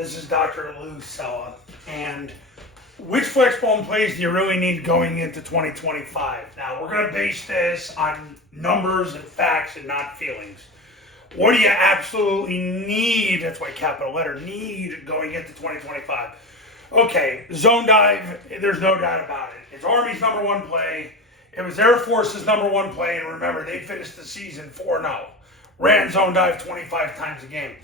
This is Dr. Lou Sella. And which Flexbone plays do you really need going into 2025? Now, we're going to base this on numbers and facts and not feelings. What do you absolutely need, that's why capital letter, need going into 2025? Okay, zone dive, there's no doubt about it. It's Army's number one play. It was Air Force's number one play, and remember, they finished the season 4-0. Ran zone dive 25 times a game.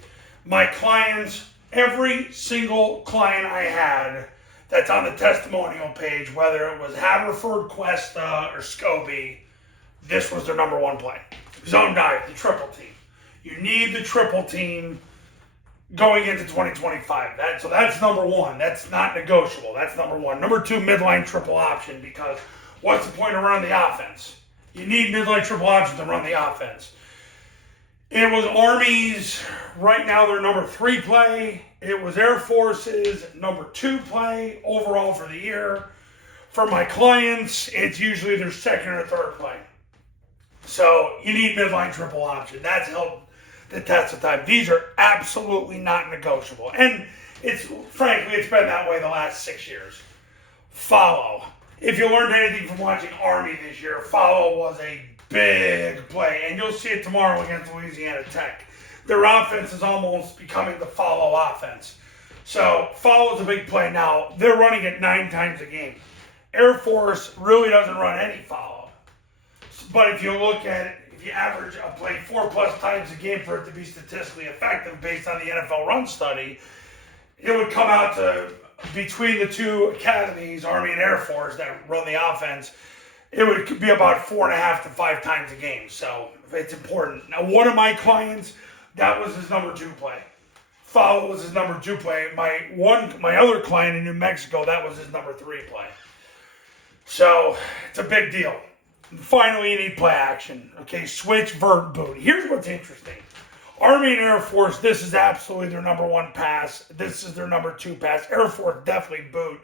My clients, every single client I had that's on the testimonial page, whether it was Haverford, Cuesta, or Scobie, this was their number one play. Zone dive, the triple team. You need the triple team going into 2025. So that's number one. That's not negotiable. That's number one. Number two, midline triple option, because what's the point of running the offense? You need midline triple option to run the offense. It was Army's, right now, their number 3 play. It was Air Force's number 2 play overall for the year. For my clients, it's usually their second or third play. So you need midline triple option. That's helped the test of time. These are absolutely not negotiable. And frankly, it's been that way the last 6 years. Follow. If you learned anything from watching Army this year, follow was a big play. And you'll see it tomorrow against Louisiana Tech. Their offense is almost becoming the follow offense. So follow is a big play. Now, they're running it 9 times a game. Air Force really doesn't run any follow. But if you look at it, if you average a play 4+ times a game for it to be statistically effective based on the NFL run study, it would come out to, between the two academies, Army and Air Force, that run the offense, it would be about 4.5 to 5 times a game. So it's important. Now, one of my clients, that was his number 2 play. Follow was his number 2 play. My other client in New Mexico, that was his number 3 play. So it's a big deal. Finally, you need play action. Okay, switch, vert, boot. Here's what's interesting. Army and Air Force, this is absolutely their number 1 pass. This is their number 2 pass. Air Force, definitely boot,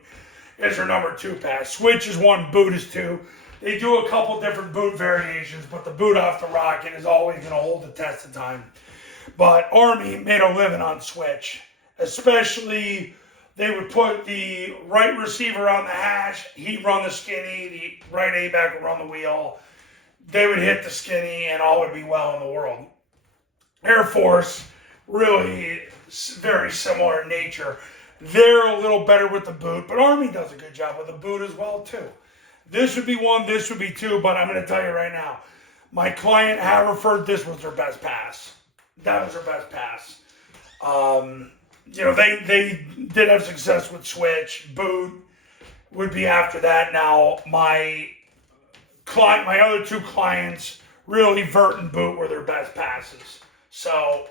is their number 2 pass. Switch is 1, boot is 2. They do a couple different boot variations, but the boot off the rocket is always going to hold the test of time. But Army made a living on switch. Especially, they would put the right receiver on the hash, he'd run the skinny, the right A-back would run the wheel. They would hit the skinny, and all would be well in the world. Air Force, really very similar in nature. They're a little better with the boot, but Army does a good job with the boot as well, too. This would be 1, this would be 2, but I'm going to tell you right now, my client Haverford, this was their best pass. That was their best pass. They did have success with switch. Boot would be after that. Now, my other 2 clients, really vert and boot were their best passes. So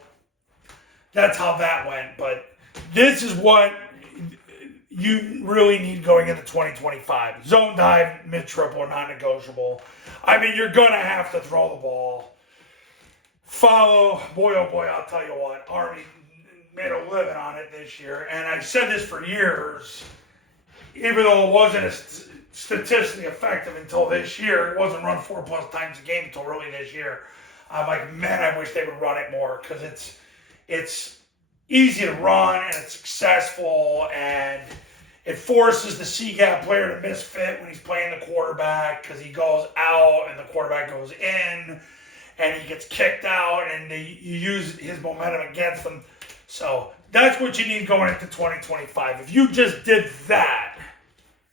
that's how that went. But this is what you really need going into 2025. Zone dive, mid-triple, non-negotiable. I mean, you're going to have to throw the ball. Follow, boy, oh boy, I'll tell you what, Army made a living on it this year. And I've said this for years, even though it wasn't as statistically effective until this year, it wasn't run 4+ times a game until really this year. I'm like, man, I wish they would run it more, because it's easy to run, and it's successful, and it forces the C-gap player to misfit when he's playing the quarterback, because he goes out and the quarterback goes in, and he gets kicked out, and you use his momentum against them. So that's what you need going into 2025. If you just did that,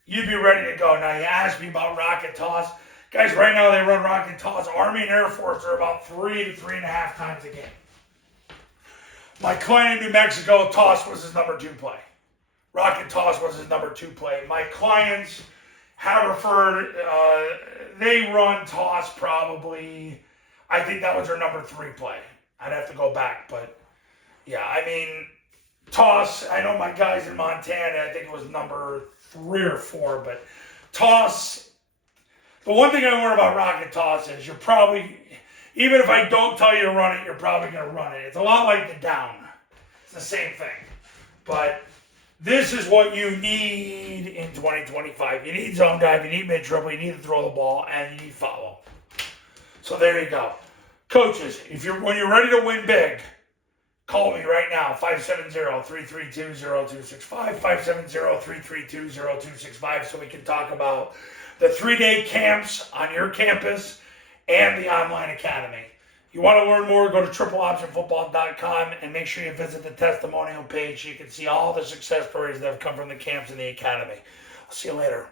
you'd be ready to go. Now, you asked me about rocket toss. Guys, right now they run rocket toss. Army and Air Force are about 3 to 3.5 times a game. My client in New Mexico, toss was his number 2 play. Rocket toss was his number 2 play. My clients, Haverford, they run toss probably. I think that was their number 3 play. I'd have to go back, but yeah, I mean, toss, I know my guys in Montana, I think it was number 3 or 4, but toss, the one thing I learned about rocket toss is you're probably, even if I don't tell you to run it, you're probably going to run it. It's a lot like the down. It's the same thing. But this is what you need in 2025. You need zone dive, you need mid-triple, you need to throw the ball, and you need follow. So there you go. Coaches, when you're ready to win big, Call me right now, 570-332-0265, 570-332-0265, so we can talk about the 3-day camps on your campus and the online academy. You want to learn more, go to tripleoptionfootball.com and make sure you visit the testimonial page so you can see all the success stories that have come from the camps and the academy. I'll see you later.